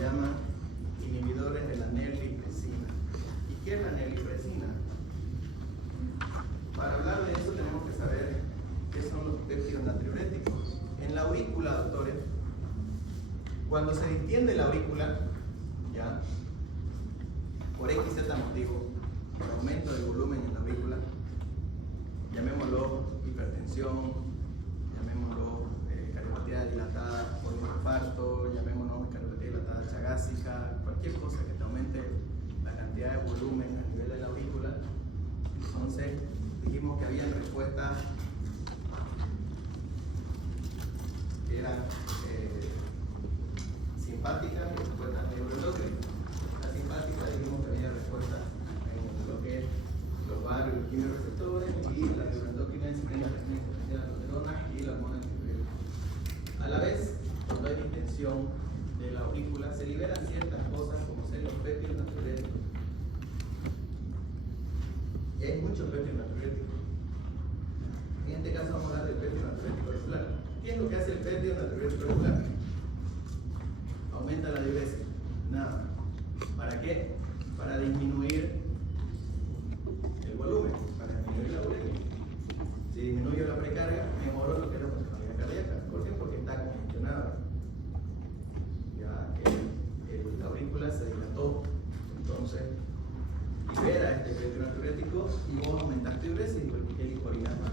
llama inhibidores de la nerlipresina. ¿Y qué es la nerlipresina? Para hablar de eso tenemos que saber qué son los péptidos natriuréticos. En la aurícula, doctores, cuando se distiende la aurícula, ya, por X, Z motivo, por aumento del volumen en la aurícula, llamémoslo hipertensión, llamémoslo cardiopatía dilatada por un infarto, llamémoslo cardiopatía dilatada chagásica, cualquier cosa que te aumente la cantidad de volumen a nivel de la aurícula. Entonces dijimos que había respuestas que eran simpáticas y respuestas neuroendocrinas. La simpática dijimos que había respuestas en lo que es los varios y los quimioreceptores, y la neuroendocrina en la testosterona y la hormona tiroides. A la vez, cuando hay distensión de la aurícula, se liberan ciertas cosas como ser los péptidos natriuréticos. Y hay muchos péptidos natriuréticos. En este caso vamos a hablar del péptido natriurético regular. ¿Qué es lo que hace el péptido natriurético regular? Aumenta la diuresis. Nada. ¿Para qué? Para disminuir el volumen, para disminuir la bulimia. Si disminuye la precarga, mejoró lo que es la funcionalidad cardíaca. ¿Por qué? Porque está congestionada. Ya la aurícula se dilató. Entonces, libera este péptido natriurético y vos aumentás tu diuresis y el orinas más.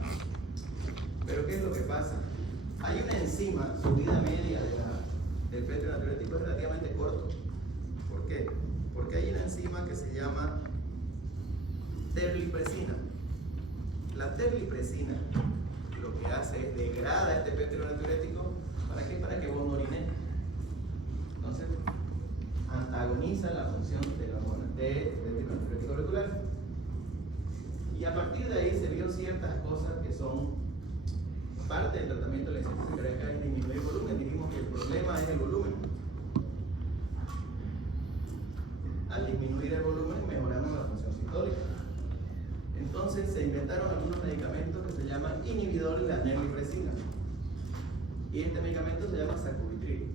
Pero ¿qué es lo que pasa? Hay una enzima, su vida media del péptido natriurético es relativamente corto. ¿Por qué? Porque hay una enzima que se llama terlipresina. La terlipresina lo que hace es degrada este péptido natriurético. ¿Para qué? Para que vos no orines. Entonces, antagoniza la función de la hormona de péptido natriurético regular. Y a partir de ahí se vio ciertas cosas que son parte del tratamiento de la insuficiencia cardíaca, es disminuir el volumen. Dijimos que el problema es el volumen. Al disminuir el volumen mejoramos la función sistólica. Entonces se inventaron algunos medicamentos que se llaman inhibidores de la nerlipresina. Y este medicamento se llama sacubitril.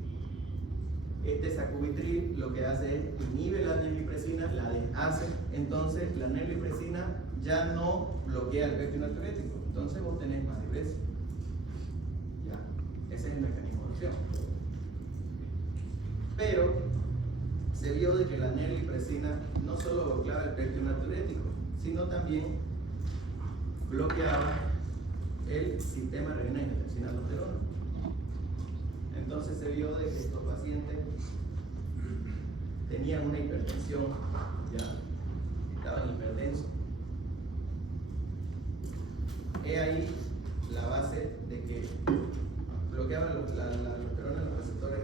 Este sacubitril lo que hace es inhibe la nerlipresina, la deshace. Entonces la nerlipresina ya no bloquea el péptido natriurético. Entonces vos tenés más diuresis. Ese es el mecanismo de acción. Pero se vio de que la nerlipresina no solo bloqueaba el péptido natriurético, sino también bloqueaba el sistema renina angiotensina aldosterona. Entonces se vio de que estos pacientes tenían una hipertensión, ya estaban hipertensos. He ahí la base de que bloqueaban la aldosterona en los receptores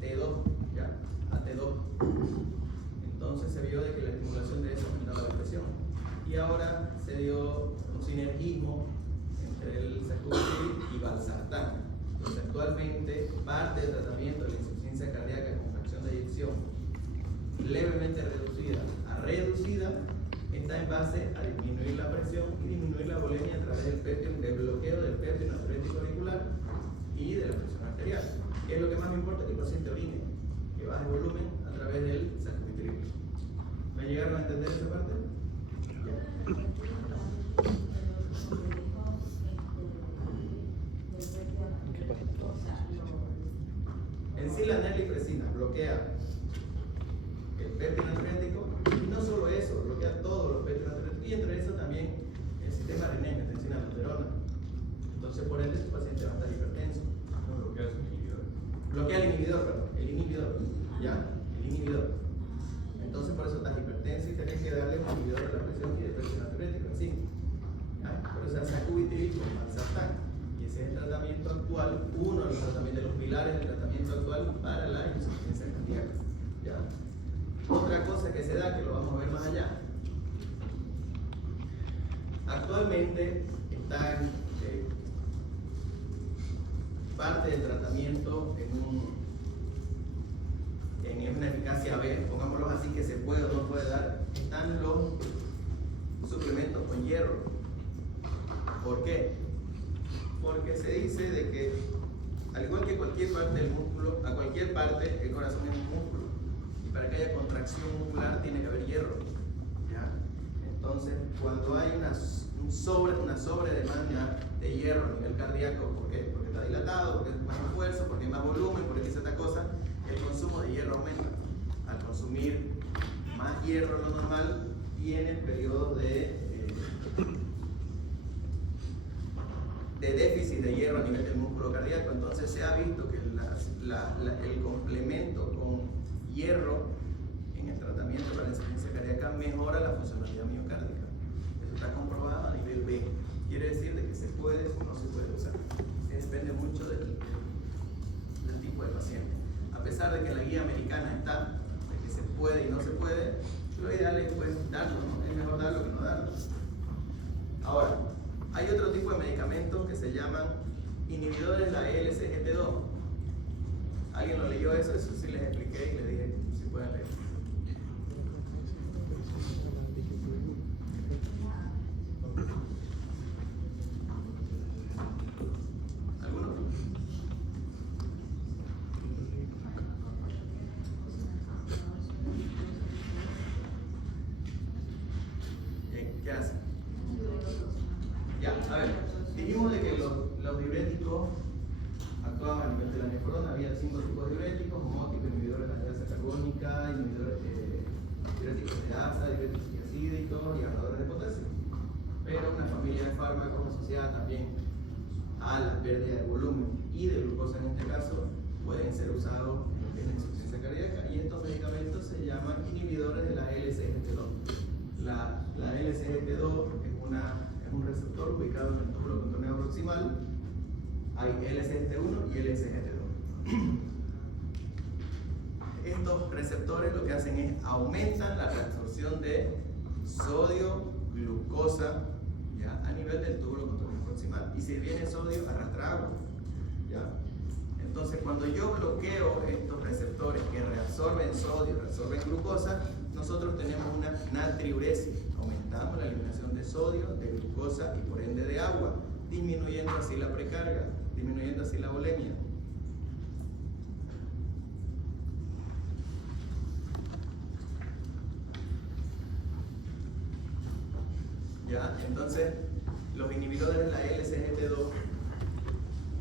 T2, ¿ya? AT2. Entonces se vio de que la estimulación de eso aumentaba la presión. Y ahora se dio un sinergismo entre el sacubitril y valsartán. Entonces actualmente parte del tratamiento de la insuficiencia cardíaca con fracción de eyección levemente reducida a reducida está en base a disminuir la presión y disminuir la bulimia a través del bloqueo del péptido natriurético auricular y de la presión arterial. ¿Qué es lo que más me importa? Que el paciente orine, que baje volumen a través del sacubitril. ¿Me llegaron a entender esa parte? En sí la nerlipresina bloquea el péptido natriurético y no solo eso, bloquea todos los péptidos natriuréticos y entre eso también el sistema renina angiotensina aldosterona. Entonces por ende su paciente va a estar hipertenso. No bloquea su inhibidor. Bloquea el inhibidor, perdón, el inhibidor, ¿ya? El inhibidor. Entonces por eso estás hipertenso y tenés que darle un inhibidor de la presión y del péptido natriurético en sí. ¿Ya? Por eso es sacubitril con valsartán. Y ese es el tratamiento actual, uno de los tratamientos, de los pilares del tratamiento actual para la insuficiencia cardíaca. ¿Ya? Otra cosa que se da, que lo vamos a ver más allá. Actualmente están parte del tratamiento en una eficacia B, pongámoslo así, que se puede o no puede dar, están los suplementos con hierro. ¿Por qué? Porque se dice de que al igual que cualquier parte del músculo, a cualquier parte, el corazón es un músculo. contracción muscular tiene que haber hierro, ¿ya? Entonces, cuando hay una sobredemanda de hierro a nivel cardíaco, ¿por qué? Porque está dilatado, porque es más esfuerzo, porque hay más volumen, porque dice esta cosa, el consumo de hierro aumenta. Al consumir más hierro de lo normal, tienen periodos de déficit de hierro a nivel del músculo cardíaco. Entonces se ha visto que el complemento con hierro en el tratamiento para la insuficiencia cardíaca mejora la funcionalidad miocárdica. Eso está comprobado a nivel B. Quiere decir de que se puede o no se puede usar. Depende mucho del tipo de paciente. A pesar de que la guía americana está de que se puede y no se puede, lo ideal es pues darlo, ¿no? Es mejor darlo que no darlo. Ahora, hay otro tipo de medicamentos que se llaman inhibidores de la LSGT2. ¿Alguien lo leyó eso? Eso sí les expliqué y les dije si pueden leer. ¿Alguno? ¿Qué hacen? Ya, a ver, dijimos de que los diuréticos actuaban a nivel de la nefrona. Había 5 tipos de diuréticos: homóticos, inhibidores de la angiograsa carbónica, diuréticos de asa, diuréticos diacídicos y ganadores de potasio. Pero una familia de fármacos asociada también a la pérdida de volumen y de glucosa en este caso pueden ser usados en la insuficiencia cardíaca, y estos medicamentos se llaman inhibidores de la LSGT2. La LSGT2 es un receptor ubicado en el túbulo contorneo proximal. Hay LSGT1 y LSGT2. Estos receptores lo que hacen es aumentan la reabsorción de sodio, glucosa, ¿ya? A nivel del túbulo contorneo proximal. Y si viene sodio, arrastra agua, ¿ya? Entonces, cuando yo bloqueo estos receptores que reabsorben sodio, reabsorben glucosa, nosotros tenemos una natriuresis. Aumentamos la eliminación de sodio, de glucosa y por ende de agua, disminuyendo así la precarga, disminuyendo así la volemia. ¿Ya? Entonces, los inhibidores de la LSGT2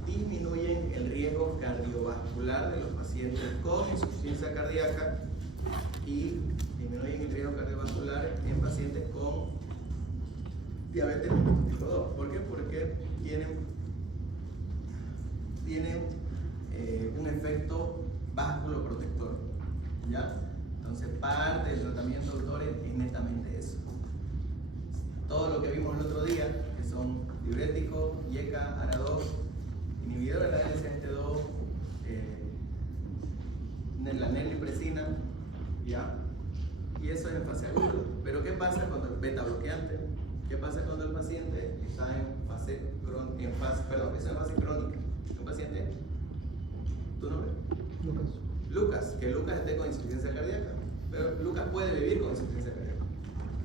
disminuyen el riesgo cardiovascular de los pacientes con insuficiencia cardíaca y disminuyen el riesgo cardiovascular en pacientes con diabetes tipo 2. ¿Por qué? Porque tienen un efecto vasculoprotector, ¿ya? Entonces, parte del tratamiento, doctores, es netamente eso. Todo lo que vimos el otro día, que son diuréticos, IECA, ARA2, inhibidores de la LSGT2, la neripresina, ¿ya? Y eso es en fase aguda. Pero ¿qué pasa cuando el beta bloqueante? ¿Qué pasa cuando el paciente está en fase crónica? Un paciente, ¿tu nombre? Lucas, que Lucas esté con insuficiencia cardíaca. Pero Lucas puede vivir con insuficiencia cardíaca.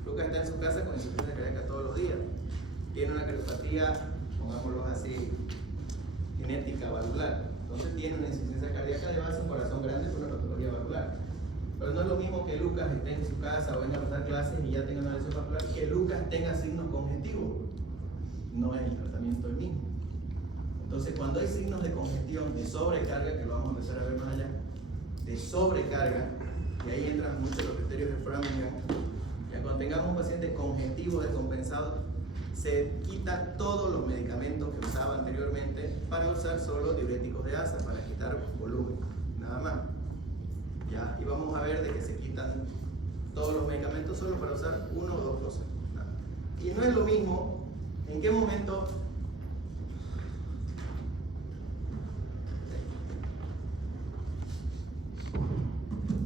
Lucas está en su casa con insuficiencia cardíaca todos los días. Tiene una cardiopatía, pongámoslo así, genética valvular. Entonces tiene una insuficiencia cardíaca de base, un corazón grande con una patología valvular. Pero no es lo mismo que Lucas esté en su casa o venga a dar clases y ya tenga una lesión vascular, que Lucas tenga signos congestivos. No es el tratamiento el mismo. Entonces, cuando hay signos de congestión, de sobrecarga, que lo vamos a empezar a ver más allá, de sobrecarga, y ahí entran muchos los criterios de Framingham, ya cuando tengamos un paciente congestivo descompensado, se quita todos los medicamentos que usaba anteriormente para usar solo diuréticos de asa, para quitar volumen, nada más. ¿Ya? Y vamos a ver de que se quitan todos los medicamentos solo para usar una o dos cosas. Y no es lo mismo en qué momento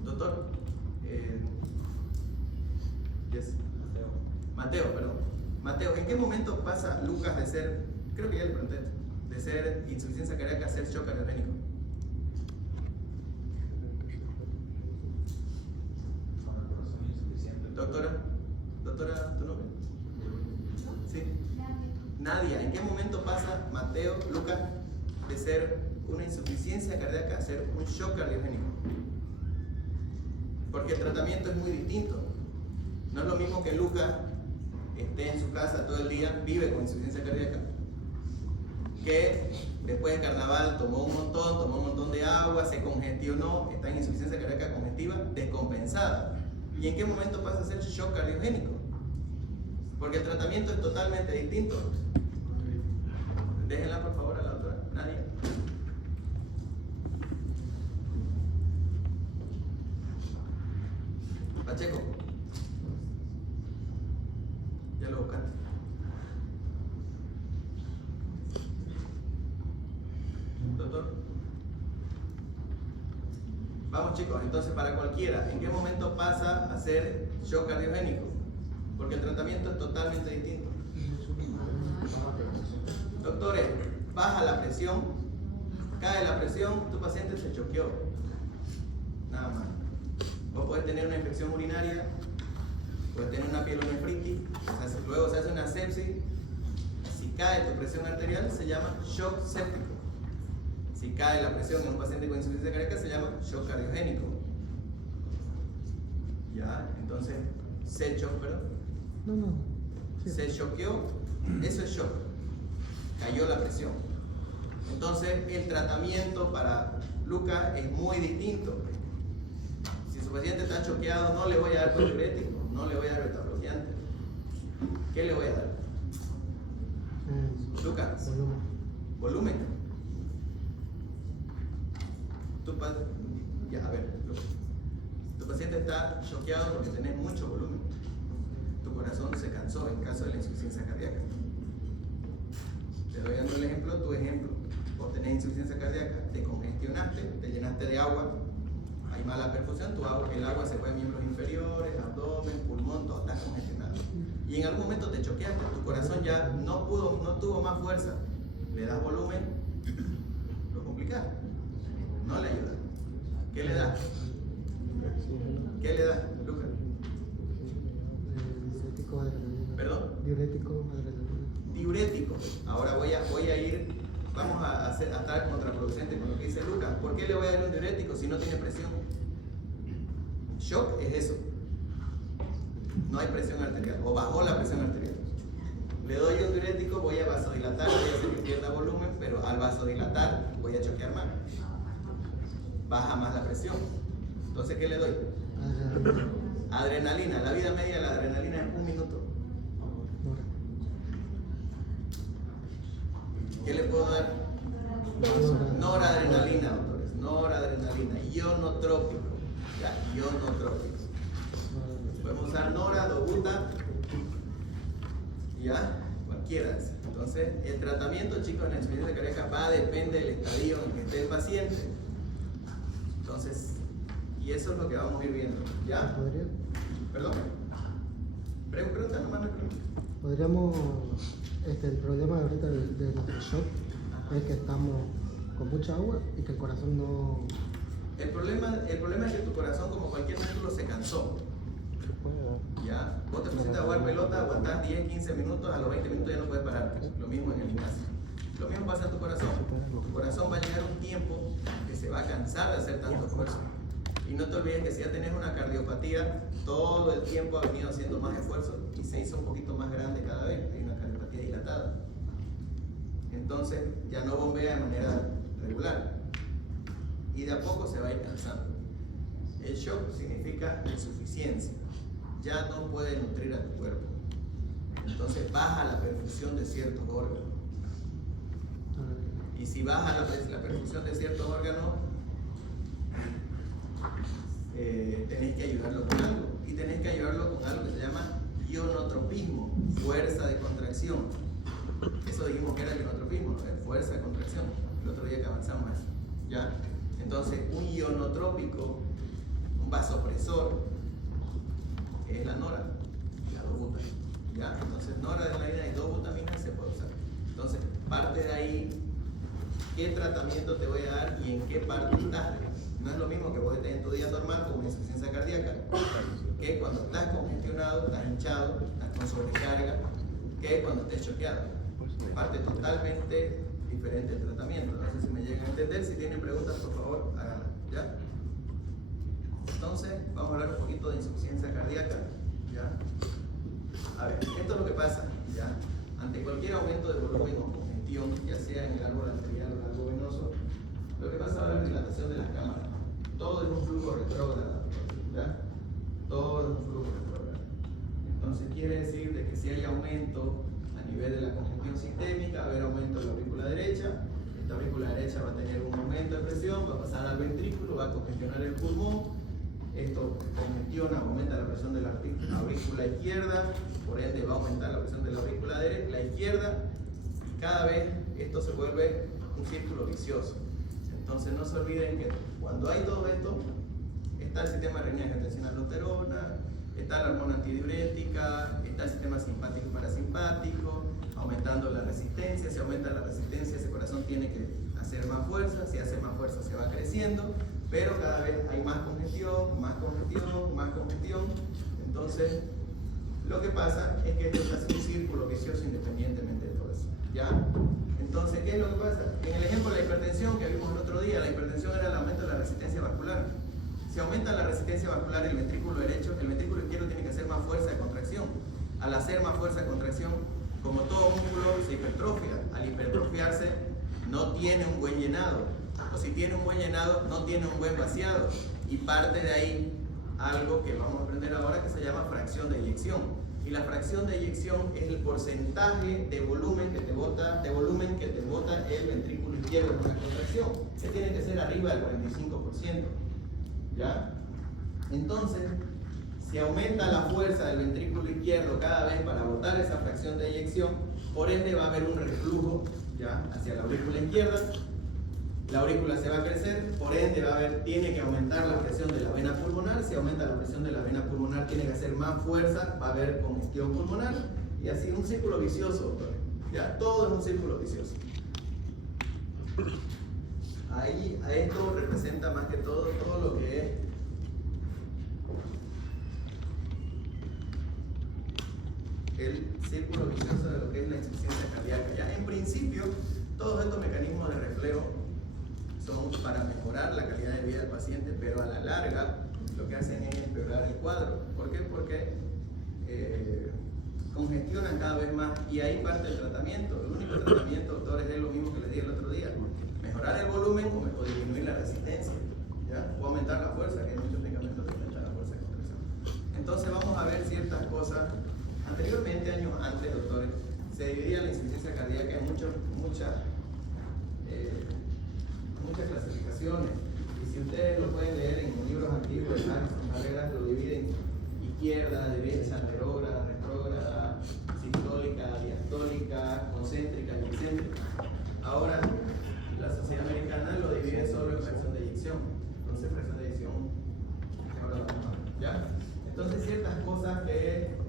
doctor Mateo, ¿en qué momento pasa Lucas de ser, creo que ya le pregunté, de ser insuficiencia cardíaca a ser shock cardiogénico? Doctora, ¿tu nombre? Sí. Nadia, ¿en qué momento pasa Mateo, Lucas, de ser una insuficiencia cardíaca a ser un shock cardiogénico? Porque el tratamiento es muy distinto. No es lo mismo que Lucas esté en su casa todo el día, vive con insuficiencia cardíaca, que después de carnaval tomó un montón de agua, se congestionó, está en insuficiencia cardíaca congestiva descompensada. ¿Y en qué momento pasa a ser shock cardiogénico? Porque el tratamiento es totalmente distinto. Déjenla por favor a la doctora Nadia. Pacheco, ya lo buscaste. Doctor. Vamos chicos, entonces para cualquiera, ¿en qué momento pasa a ser shock cardiogénico? Porque el tratamiento es totalmente distinto. Doctores, baja la presión, cae la presión, tu paciente se choqueó. Nada más. Vos podés tener una infección urinaria, puedes tener una pielonefritis, luego se hace una sepsis. Si cae tu presión arterial se llama shock séptico. Si cae la presión en un paciente con insuficiencia cardíaca se llama shock cardiogénico. Ya, entonces se choqueó, eso es shock. Cayó la presión. Entonces el tratamiento para Lucas es muy distinto. Si su paciente está choqueado, no le voy a dar diurético, no le voy a dar beta-bloqueante. ¿Qué le voy a dar? Lucas, volumen. Tu paciente está choqueado porque tenés mucho volumen. Tu corazón se cansó en caso de la insuficiencia cardíaca. Te doy dando el ejemplo, tu ejemplo. Vos tenés insuficiencia cardíaca, te congestionaste, te llenaste de agua, hay mala perfusión, el agua se fue a miembros inferiores, abdomen, pulmón, todo está congestionado. Y en algún momento te choqueaste, tu corazón ya no tuvo más fuerza. Le das volumen, lo complicás. No le ayuda. ¿Qué le da? ¿Qué le da, Lucas? Diurético, adrenalina. ¿Perdón? Diurético, adrenalina. Diurético. Ahora voy a ir, vamos a estar contraproducente con lo que dice Lucas. ¿Por qué le voy a dar un diurético si no tiene presión? Shock es eso. No hay presión arterial, o bajó la presión arterial. Le doy un diurético, voy a vasodilatar, voy a hacer que pierda volumen, pero al vasodilatar voy a choquear más. Baja más la presión. Entonces, ¿qué le doy? Adrenalina. La vida media de la adrenalina es 1 minuto. ¿Qué le puedo dar? Noradrenalina, doctores. Noradrenalina. Ionotrópico. Ya, ionotrópico. Podemos usar nora, dobuta. Ya, cualquiera. Entonces, el tratamiento, chicos, en la insuficiencia cardíaca va a depender del estadio en que esté el paciente. Entonces, y eso es lo que vamos a ir viendo. ¿Ya? ¿Podría? Perdón. Pregunta nomás, no pregunta. Podríamos, el problema ahorita de nuestro shock es que estamos con mucha agua y que el corazón no... El problema es que tu corazón, como cualquier músculo, se cansó. ¿Ya? Vos te pusiste a jugar pelota, aguantás 10, 15 minutos, a los 20 minutos ya no puedes pararte. Lo mismo en el gimnasio. Lo mismo pasa en tu corazón. Tu corazón va a llegar un tiempo que se va a cansar de hacer tanto esfuerzo. Y no te olvides que si ya tenés una cardiopatía, todo el tiempo ha venido haciendo más esfuerzo y se hizo un poquito más grande cada vez. Hay una cardiopatía dilatada. Entonces ya no bombea de manera regular. Y de a poco se va a ir cansando. El shock significa insuficiencia. Ya no puede nutrir a tu cuerpo. Entonces baja la perfusión de ciertos órganos. Y si baja la perfusión de ciertos órganos, tenés que ayudarlo con algo. Y tenés que ayudarlo con algo que se llama ionotropismo, fuerza de contracción. Eso dijimos que era el ionotropismo, ¿no? Fuerza de contracción. El otro día que avanzamos eso. ¿Ya? Entonces, un ionotrópico, un vasopresor, es la nora y la dobuta. ¿Ya? Entonces, noradrenalina y dobutamina se puede usar. Entonces, parte de ahí, ¿qué tratamiento te voy a dar y en qué parte estás? No es lo mismo que vos estés en tu día normal con una insuficiencia cardíaca, que cuando estás congestionado, estás hinchado, estás con sobrecarga, que cuando estés choqueado. Parte totalmente diferente el tratamiento. No sé si me llegan a entender. Si tienen preguntas, por favor, háganlas. ¿Ya? Entonces, vamos a hablar un poquito de insuficiencia cardíaca, ¿ya? A ver, esto es lo que pasa, ¿ya? Ante cualquier aumento de volumen o congestión, ya sea en el árbol arterial o el árbol venoso, lo que pasa ahora es la dilatación de las cámaras. Todo es un flujo retrógrado, ¿ya? Todo es un flujo retrógrado. Entonces, quiere decir de que si hay aumento a nivel de la congestión sistémica, va a haber aumento en la aurícula derecha. Esta aurícula derecha va a tener un aumento de presión, va a pasar al ventrículo, va a congestionar el pulmón. Esto congestiona, aumenta la presión de la aurícula izquierda, por ende va a aumentar la presión de la aurícula derecha, la izquierda, y cada vez esto se vuelve un círculo vicioso. Entonces no se olviden que cuando hay todo esto, está el sistema renina-angiotensina-aldosterona, está la hormona antidiurética, está el sistema simpático y parasimpático, aumentando la resistencia. Si aumenta la resistencia, ese corazón tiene que hacer más fuerza, si hace más fuerza se va creciendo, pero cada vez hay más congestión, más congestión, más congestión. Entonces, lo que pasa es que esto se hace un círculo vicioso independientemente de todo eso, ¿ya? Entonces, ¿qué es lo que pasa? En el ejemplo de la hipertensión que vimos el otro día, la hipertensión era el aumento de la resistencia vascular. Si aumenta la resistencia vascular el ventrículo derecho, el ventrículo izquierdo tiene que hacer más fuerza de contracción. Al hacer más fuerza de contracción, como todo músculo, se hipertrofia. Al hipertrofiarse, no tiene un buen llenado. O si tiene un buen llenado, no tiene un buen vaciado. Y parte de ahí algo que vamos a aprender ahora que se llama fracción de eyección. Y la fracción de eyección es el porcentaje de volumen que te bota, el ventrículo izquierdo en una contracción, que tiene que ser arriba del 45%. ¿Ya? Entonces, si aumenta la fuerza del ventrículo izquierdo cada vez para botar esa fracción de eyección, por ende va a haber un reflujo, ¿ya?, hacia la aurícula izquierda. La aurícula se va a crecer, por ende tiene que aumentar la presión de la vena pulmonar. Si aumenta la presión de la vena pulmonar, tiene que hacer más fuerza, va a haber congestión pulmonar, y así un círculo vicioso, doctor. Ya, todo es un círculo vicioso. Ahí, a esto representa más que todo lo que es el círculo vicioso de lo que es la insuficiencia cardíaca. Ya en principio, todos estos mecanismos de reflejo son para mejorar la calidad de vida del paciente, pero a la larga lo que hacen es empeorar el cuadro. ¿Por qué? Porque congestionan cada vez más, y ahí parte el tratamiento. El único tratamiento, doctores, es lo mismo que les dije el otro día: mejorar el volumen o disminuir la resistencia, ¿ya? O aumentar la fuerza, que hay muchos medicamentos que aumentan la fuerza de contracción. Entonces vamos a ver ciertas cosas. Anteriormente, años antes, doctores, se dividía la insuficiencia cardíaca en muchas clasificaciones, y si ustedes lo pueden leer en libros antiguos de Harrison Barreras, lo dividen izquierda, derecha, anterógrada, retrógrada, sistólica, diastólica, concéntrica y excéntrica. Ahora la Sociedad Americana lo divide solo en fracción de eyección. Entonces, fracción de eyección, ahora vamos a ver, ¿ya? Entonces, ciertas cosas que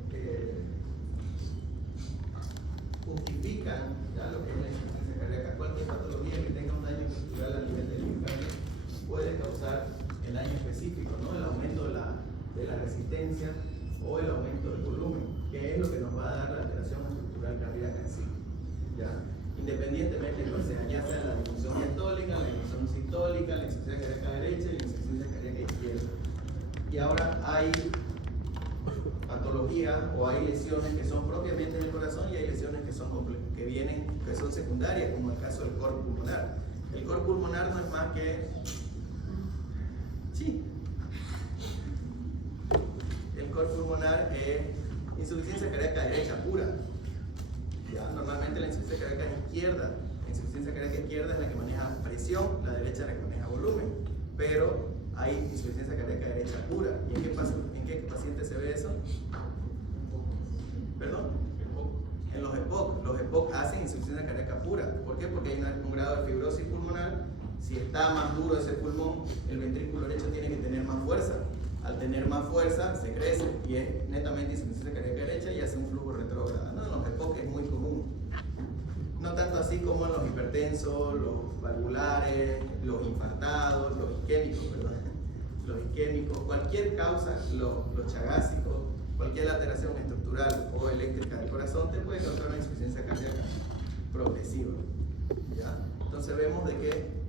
justifican ya lo que es la insuficiencia cardíaca. Cualquier patología que tenga un daño estructural a nivel del miocardio puede causar el daño específico, ¿no? El aumento de la resistencia o el aumento del volumen, que es lo que nos va a dar la alteración estructural cardíaca en sí, ¿ya? Independientemente de sea, ya sea la disfunción diastólica, la disfunción sistólica, la insuficiencia cardíaca derecha y la insuficiencia cardíaca izquierda. Y ahora hay patologías o hay lesiones que son propiamente del corazón, y hay lesiones que son secundarias, como el caso del cor pulmonar. El cor pulmonar no es más que el cor pulmonar es insuficiencia cardíaca derecha pura. Ya, normalmente la insuficiencia cardíaca izquierda, la insuficiencia cardíaca izquierda es la que maneja presión, la derecha es la que maneja volumen, pero hay insuficiencia cardíaca derecha pura. ¿Y en qué paciente se ve eso? ¿Perdón? En los EPOC. Los EPOC hacen insuficiencia cardíaca pura. ¿Por qué? Porque hay un grado de fibrosis pulmonar. Si está más duro ese pulmón, el ventrículo derecho tiene que tener más fuerza. Al tener más fuerza, se crece y es netamente insuficiencia cardíaca derecha y hace un flujo retrógrado. ¿No? En los EPOC es muy común. No tanto así como en los hipertensos, los valvulares, los infartados, los isquémicos, perdón. Los isquémicos, cualquier causa, los chagásicos, cualquier alteración estructural o eléctrica del corazón te puede causar una insuficiencia cardíaca progresiva, ¿ya? Entonces vemos de que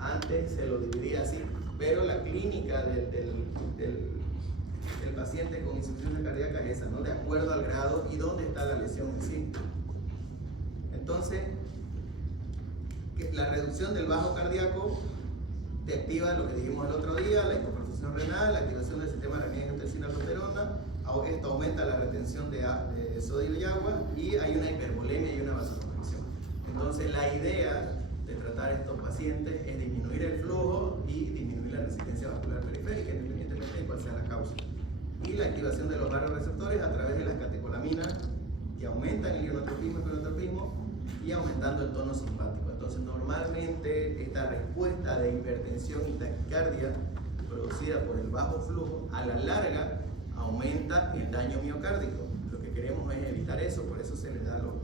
antes se lo dividía así: Pero la clínica del paciente con insuficiencia cardíaca es esa, ¿no? De acuerdo al grado y dónde está la lesión en sí. Entonces, la reducción del bajo cardíaco te activa lo que dijimos el otro día, la hipoperfusión renal, la activación del sistema renina-angiotensina-aldosterona. Esto aumenta la retención de sodio y agua, y hay una hipervolemia y una vasoconstricción. Entonces, la idea de tratar a estos pacientes es disminuir el flujo y disminuir la resistencia vascular periférica, independientemente de cuál sea la causa. Y la activación de los barioreceptores a través de las catecolaminas, que aumentan el ionotropismo y fenotropismo, y aumentando el tono simpático. Entonces, normalmente esta respuesta de hipertensión y taquicardia producida por el bajo flujo, a la larga aumenta el daño miocárdico. Lo que queremos es evitar eso, por eso se les da lo.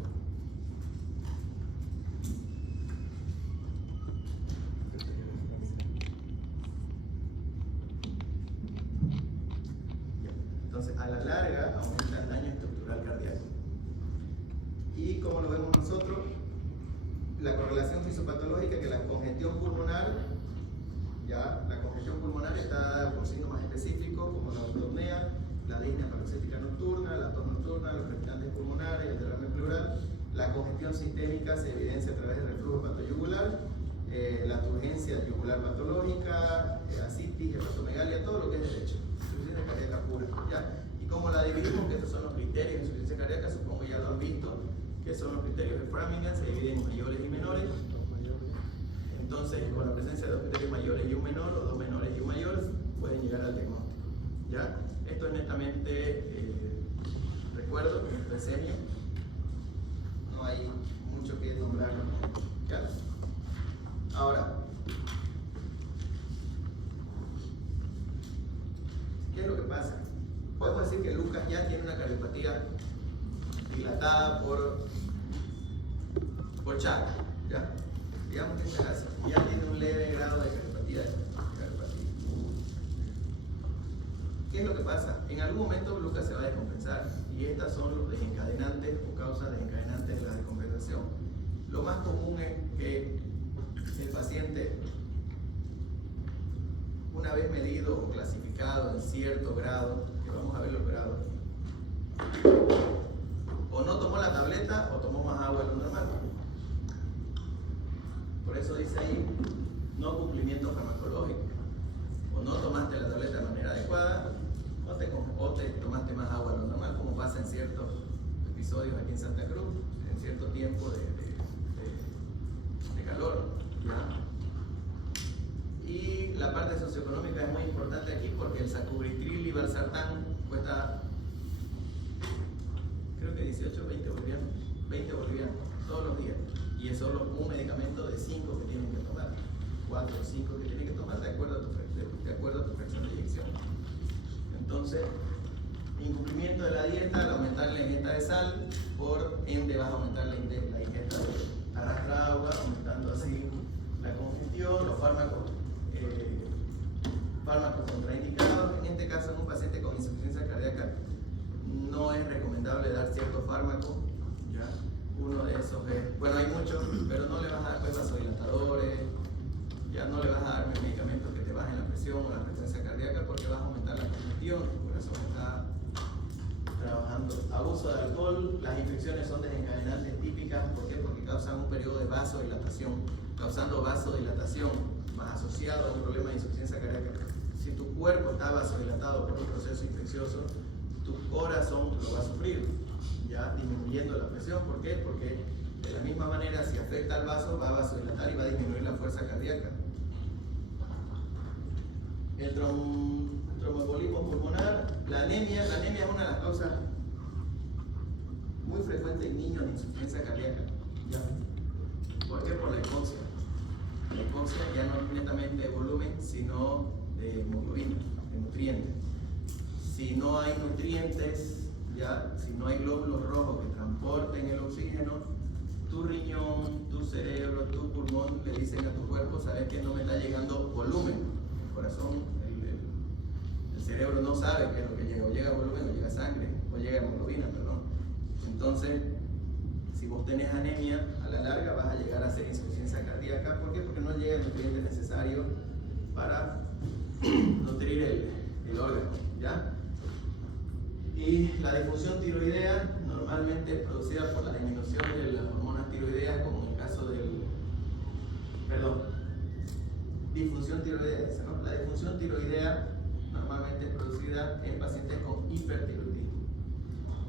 Entonces, a la larga aumenta el daño estructural cardíaco. Y como lo vemos nosotros, la correlación fisiopatológica, que la congestión pulmonar, la congestión pulmonar está dada por síntomas específicos como la ortopnea, la disnea paroxística nocturna, la tos nocturna, los crepitantes pulmonares, el derrame pleural. La congestión sistémica se evidencia a través del reflujo hepatoyugular, la turgencia yugular patológica, ascitis, hepatomegalia, todo lo que es derecho, insuficiencia cardíaca pura. Y como la dividimos, que estos son los criterios de insuficiencia cardíaca, supongo ya lo han visto, que son los criterios de Framingham, se dividen en mayores y menores. Entonces, con la presencia de dos criterios mayores y un menor, o dos menores y un mayor, pueden llegar al diagnóstico. ¿Ya? Esto es netamente recuerdo, reseño. No hay mucho que nombrar. ¿Ya? Ahora, ¿qué es lo que pasa? Podemos decir que Lucas ya tiene una cardiopatía dilatada por Chagas, ¿ya? Digamos que Chagas ya tiene un leve grado de cardiopatía. ¿Qué es lo que pasa? En algún momento Lucas se va a descompensar, y estas son los desencadenantes o causas desencadenantes de la descompensación. Lo más común es que el paciente, una vez medido o clasificado en cierto grado, que vamos a ver los grados, o no tomó la tableta o tomó más agua de lo normal. Por eso dice ahí, no cumplimiento farmacológico. O no tomaste la tableta de manera adecuada, o te tomaste más agua de lo normal, como pasa en ciertos episodios aquí en Santa Cruz, en cierto tiempo de calor. ¿Ya? Y la parte socioeconómica es muy importante aquí, porque el sacubitril y valsartán cuesta, creo que 18 o 20 bolivianos todos los días, y es solo un medicamento de 5 que tienen que tomar, 4 o 5 que tienen que tomar de acuerdo a tu fracción de inyección. Entonces, incumplimiento de la dieta, al aumentar la ingesta de sal, por ende vas a aumentar la ingesta de arrastrar agua, aumentando así la congestión. Los fármacos contraindicados, en este caso en un paciente con insuficiencia cardíaca no es recomendable dar ciertos fármacos. ¿Ya? Uno de esos es, bueno, hay muchos, pero no le vas a dar vasodilatadores, ya no le vas a dar medicamentos que te bajen la presión o la frecuencia cardíaca, porque vas a aumentar la congestión, tu corazón está trabajando. Abuso de alcohol, las infecciones son desencadenantes típicas. ¿Por qué? Porque causan un periodo de vasodilatación, causando vasodilatación más asociado a un problema de insuficiencia cardíaca. Si tu cuerpo está vasodilatado por un proceso infeccioso, tu corazón lo va a sufrir, ya disminuyendo la presión. ¿Por qué? Porque de la misma manera, si afecta al vaso, va a vasodilatar y va a disminuir la fuerza cardíaca. El tromboembolismo pulmonar, la anemia es una de las causas muy frecuentes en niños de insuficiencia cardíaca. ¿Ya? ¿Por qué? Por la hipoxia. La hipoxia ya no es netamente de volumen, sino de hemoglobina, de nutrientes. Si no hay nutrientes, ya, si no hay glóbulos rojos que transporten el oxígeno, tu riñón, tu cerebro, tu pulmón le dicen a tu cuerpo: sabes que no me está llegando volumen. El corazón, el cerebro no sabe qué es lo que llega, o llega volumen, o llega sangre, o llega hemoglobina, perdón. Entonces, si vos tenés anemia, a la larga vas a llegar a hacer insuficiencia cardíaca. ¿Por qué? Porque no llega el nutriente necesario para nutrir el órgano, ¿ya? Y la disfunción tiroidea normalmente es producida por la disminución de las hormonas tiroideas, como en el caso disfunción tiroidea, ¿no? La disfunción tiroidea normalmente es producida en pacientes con hipertiroidismo.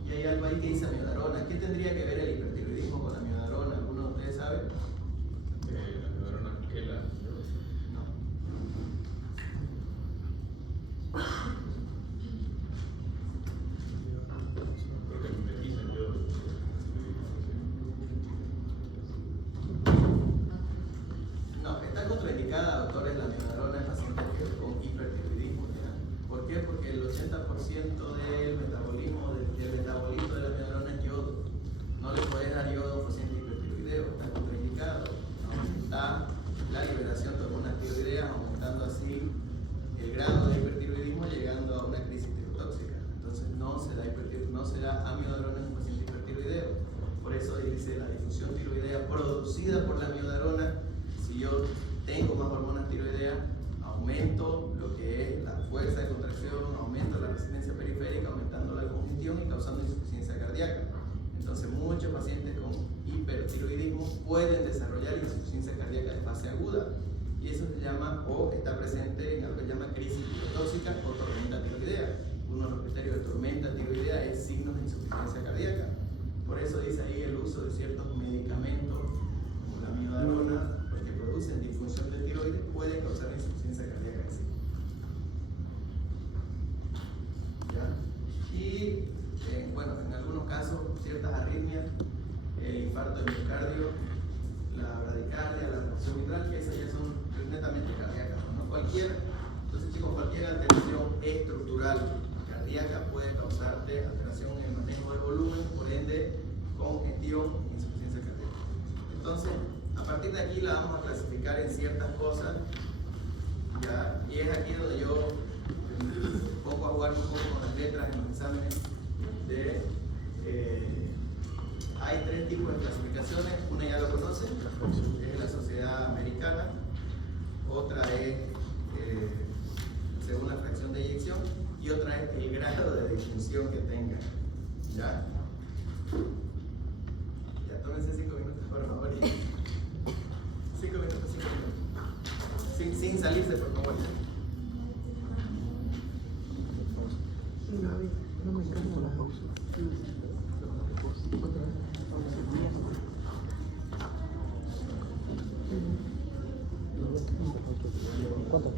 Y hay algo ahí que dice amiodarona. ¿Qué tendría que ver el hipertiroidismo con la amiodarona? ¿Alguno de ustedes sabe? La amiodarona, ¿qué la? No. Porque me dicen yo. No, está contraindicada, doctores, la amiodarona en pacientes con hipertiroidismo. ¿Ya? ¿Por qué? Porque el 80% del metabolismo de la amiodarona es yodo. No le puedes dar yodo a un paciente hipertiroideo, está contraindicado. Aumenta la liberación de hormonas tiroideas, aumentando así el grado de hipertiroidismo, llegando a una crisis tirotóxica. Entonces no se da amiodarona en un paciente hipertiroideo. Por eso dice la disfunción tiroidea producida por la amiodarona. Si yo tengo más hormonas tiroideas, aumento lo que es la fuerza de contracción, aumento la resistencia periférica, aumentando la congestión y causando insuficiencia cardíaca. Entonces muchos pacientes con hipertiroidismo pueden desarrollar insuficiencia cardíaca de fase aguda, y eso se llama, o está presente en algo que se llama crisis tirotóxica o tormenta tiroidea. Uno de los criterios de tormenta tiroidea es signos de insuficiencia cardíaca. Por eso dice ahí el uso de ciertos medicamentos como la amiodarona, porque producen disfunción de tiroides, pueden causar insuficiencia cardíaca en sí. ¿Ya? Y bueno, en algunos casos ciertas arritmias, el infarto de miocardio, la bradicardia, la reacción mitral, que esas ya son netamente cardíacas, ¿no? Entonces chicos, cualquier alteración estructural cardíaca puede causarte alteración en el manejo del volumen, por ende congestión e insuficiencia cardíaca. Entonces, a partir de aquí la vamos a clasificar en ciertas cosas, ¿ya? Y es aquí donde yo pongo a jugar un poco con las letras en los exámenes. Hay 3 tipos de clasificaciones. Una ya lo conocen, es la Sociedad Americana. Otra es según la fracción de eyección, y otra es el grado de disfunción que tenga. ¿Ya? Ya, tómense 5 minutos, por favor. 5 minutos. Sin salirse, por favor. No me encanta la pausa. ¿Cuánto?